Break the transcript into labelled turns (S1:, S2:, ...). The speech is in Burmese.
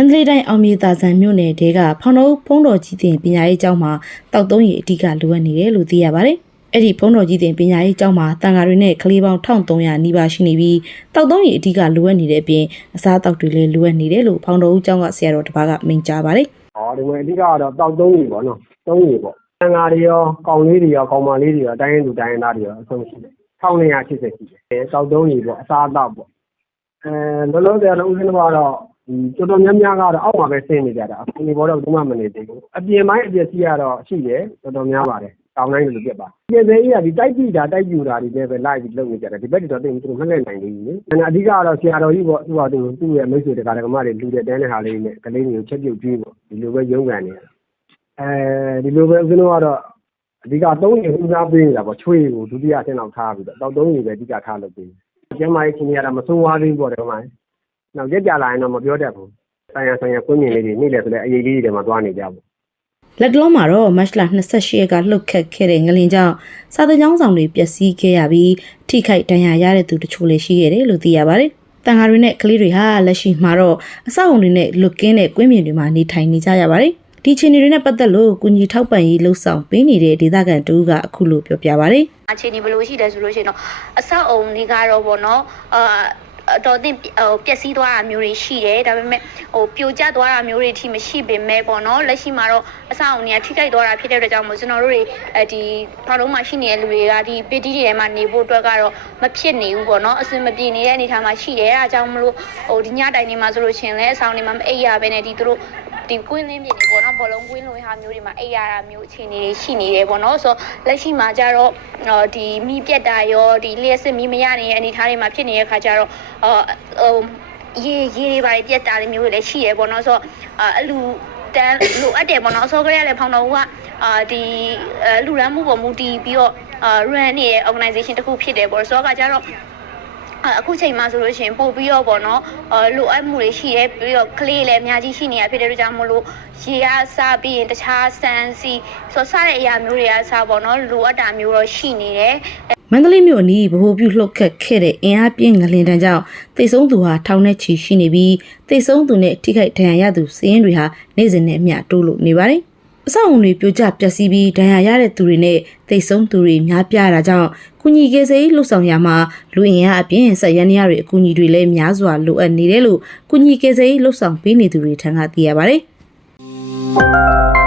S1: မန္တလေးတိုင်းအောင်မြေသာဆန်မြို့နယ်တဲကဖောင်တော်ဖုံးတော်ကြီးတင်ပညာရေးကျောင်းမှာတောက်သုံးရီအဓိကလိုအပ်နေတယ်လို့သိရပါတယ်။အဲ့ဒီဖုံးတော်ကြီးတင်ပညာရေးကျောင်းမှာတန်ဃာတွေနဲ့ကလေးပေါင်း1300နီးပါးရှိနေပြီးတောက်သုံးရီအဓိကလိုအပ်နေတဲ့အပြင်အစားအသောက်တွေလည်းလိုအပ်နေတယ်လို့ဖောင်တော်ဦးကျောင်းကဆရာတော်တစ်ပါးကမိန့်ကြားပါတယ်။။
S2: ဟောဒီမှာအဓိကကတော့တောက်သုံးကြီးပေါ့နော်။သုံးကြီးပေါ့။တန်ဃာတွေရောကောင်လေးတွေရောကောင်မလေးတွေရောတိုင်းရင်းသူတိုင်းရင်းသားတွေရောအဆုံးရှိတယ်။1280ရှိတယ်။အဲတောက်သုံးကြီးပေါ့အစားအသောက်ပေါ့။အဲလောလောဆယ်တော့ဦးဇင်းတို့က တော့ဒီတော်တော်များများကတော့ အောက်မှာပဲ ဆင်းနေကြတာ။ဒီဘောတော့ဘူးမှ မနေသေးဘူး။အပြင်ပိုင်း အပျက်စီးကတော့ ရှိတယ် တော်တော်များပါတယ်။တောင်းတိုင်းလိုပြက်ပါ။ပြည်သေးကြီးကဒီတိုက်ကြည့်တာ တိုက်ပြူတာတွေလည်းပဲ လိုက်ပြီးလုပ်နေကြတယ်ဒီဘက်တွေတော့ သိရင်သူတို့မလှည့်နိုင်သေးဘူးလေ။အဲအဓိကကတော့ ဆရာတော်ကြီးပေါ့ သူကသူ သူ့ရဲ့ မိတ်ဆွေတကာတကမတွေလူတဲ့ တန်းတဲ့ဟာလေးနဲ့ ကလေးမျိုးချက်ပြုတ်ကြည့်ပေါ့ ဒီလိုပဲ ရုန်းကန်နေရတာ။အဲဒီလိုပဲ ဦးဇင်းတို့ကတော့ အဓိက သုံးရင်ဦးစားပေးနေတာပေါ့ ချွေးကို ဒုတိယအဆင့်လောက်ထားပြီးတော့တောက်သုံးရင်ပဲ အဓိက ထားလုပ်ပေး။ကျမရဲ့ချင်းရတာမဆိုးဝါးသေးဘူးပေါ့ဒီမှာ။ နောက်ရက်ကြလာရင်တော့မပြောတတ်ဘူး။ဆိုင်ရဆိုင်ရကွင်းမြင်လေးတွေနေ့လေဆိုလဲအရေးလေးတွေမှာသွားနေကြပေါ့
S1: လက်တလုံးမှာတော့မတ်လ28ရက်ကလှုပ်ခတ်ခဲ့တဲ့ငလင်ကြောင့်စာသင်ကျောင်းဆောင်တွေပျက်စီးခဲ့ရပြီးထိခိုက်ဒဏ်ရာရတဲ့သူတချို့လည်းရှိခဲ့တယ်လို့သိရပါတယ်။တန်ဃာတွေနဲ့ကလေးတွေဟာလက်ရှိမှာတော့အဆောက်အုံတွေနဲ့လွတ်ကင်းတဲ့ကွင်းပြင်တွေမှာနေထိုင်နေကြရပါတယ်။ဒီအခြေအနေတွေနဲ့ပတ်သက်လို့ကုညီထောက်ပံ့ရေးလှုပ်ဆောင်ပေးနေတဲ့ဒေသခံတူကအခုလိုပြောပြပါဗျ။
S3: အခြေအနေဘယ်လိုရှိတယ်ဆိုလို့ရှိရင်တော့အဆောက်အုံတွေကတော့ဗောနော်အာ အတော်တင်ဟိုပျက်စီးသွားတာမျိုးတွေရှိတယ်ဒါပေမဲ့ဟိုပြိုကျသွားတာမျိုးတွေအထိမရှိပေမဲ့ပေါ့နော်လက်ရှိမှာတော့အဆောက်အုံတွေကထိခိုက်သွားတာဖြစ်တဲ့အတွက်ကြောင့်မို့ကျွန်တော်တို့တွေအဲဒီဖောင်လုံးမှာရှိနေတဲ့လူတွေကဒီပီတီတွေထဲမှာနေဖို့အတွက်ကတော့မဖြစ်နေဘူးပေါ့နော်အဆင်မပြေနေတဲ့အနေအထားမှာရှိတယ်အဲဒါကြောင့်မလို့ဟိုဒီညတိုင်နေမှာဆိုလို့ရှိရင်လည်းအဆောင်တွေမှာမအိပ်ရဘဲနဲ့ဒီသူတို့ ဒီကွင်းလင်းပြင်တွေပေါ့နော်ဘောလုံးကွင်းလိုဟာမျိုးတွေမှာအိပ်ရတာမျိုးအခြေအနေတွေရှိနေတယ်ပေါ့နော်ဆိုတော့လက်ရှိမှာကျတော့အော်ဒီမီးပြက်တာရောဒီလျှက်စစ်မီးမရနေတဲ့အနေအထားတွေမှာဖြစ်နေတဲ့ခါကျတော့အော်ဟိုရေရေတွေပါပြက်တာတွေမျိုးတွေလည်းရှိရပေါ့နော်ဆိုတော့အလူတန်းလိုအပ်တယ်ပေါ့နော်အစောကလေးကလည်းဖောင်တော်ကအာဒီလူရမ်းမှုပေါ်မူတည်ပြီးတော့အာ run နေတဲ့ organization တစ်ခုဖြစ်တယ်ပေါ့ဆိုတော့ကကျတော့ အခုချိန်မှာဆိုလို့ရှိရင်ပို့ပြီးတော့ပေါ့နော်အဲလိုအပ်မှုတွေရှိရဲပြီးတော့ကလေးလည်းအများကြီးရှိနေရဖြစ်တဲ့အတွက်ကြောင့်မလို့ရေအားစားပြီးရင်တခြားဆန်စီဆိုစားတဲ့အရာမျိုးတွေကစားပေါ့နော်လိုအပ်တာမျိုးတော့ရှိနေတယ်
S1: မန္တလေးမြို့အနီးဗဟိုပြုလှုပ်ခတ်ခဲ့တဲ့အင်အားပြင်းငလင်တန်းကြောင့်တိတ်ဆုံးသူဟာထောင်နဲ့ချီရှိနေပြီးတိတ်ဆုံးသူနဲ့ထိခိုက်ဒဏ်ရာရသူစီးရင်တွေဟာနေ့စဉ်နဲ့အမျှတိုးလို့နေပါတယ်။အဆောက်အုံတွေပြိုကျပျက်စီးပြီးဒဏ်ရာရတဲ့သူတွေနဲ့တိတ်ဆုံးသူတွေများပြားတာကြောင့် ကုညီကေစေးလှုပ်ဆောင်ရမှာလူအင်အားအပြင်ဆက်ရန်ရတွေအကူအညီတွေလည်းများစွာလိုအပ်နေတယ်လို့ကုညီကေစေးလှုပ်ဆောင်ပေးနေသူတွေထံကသိရပါတယ်။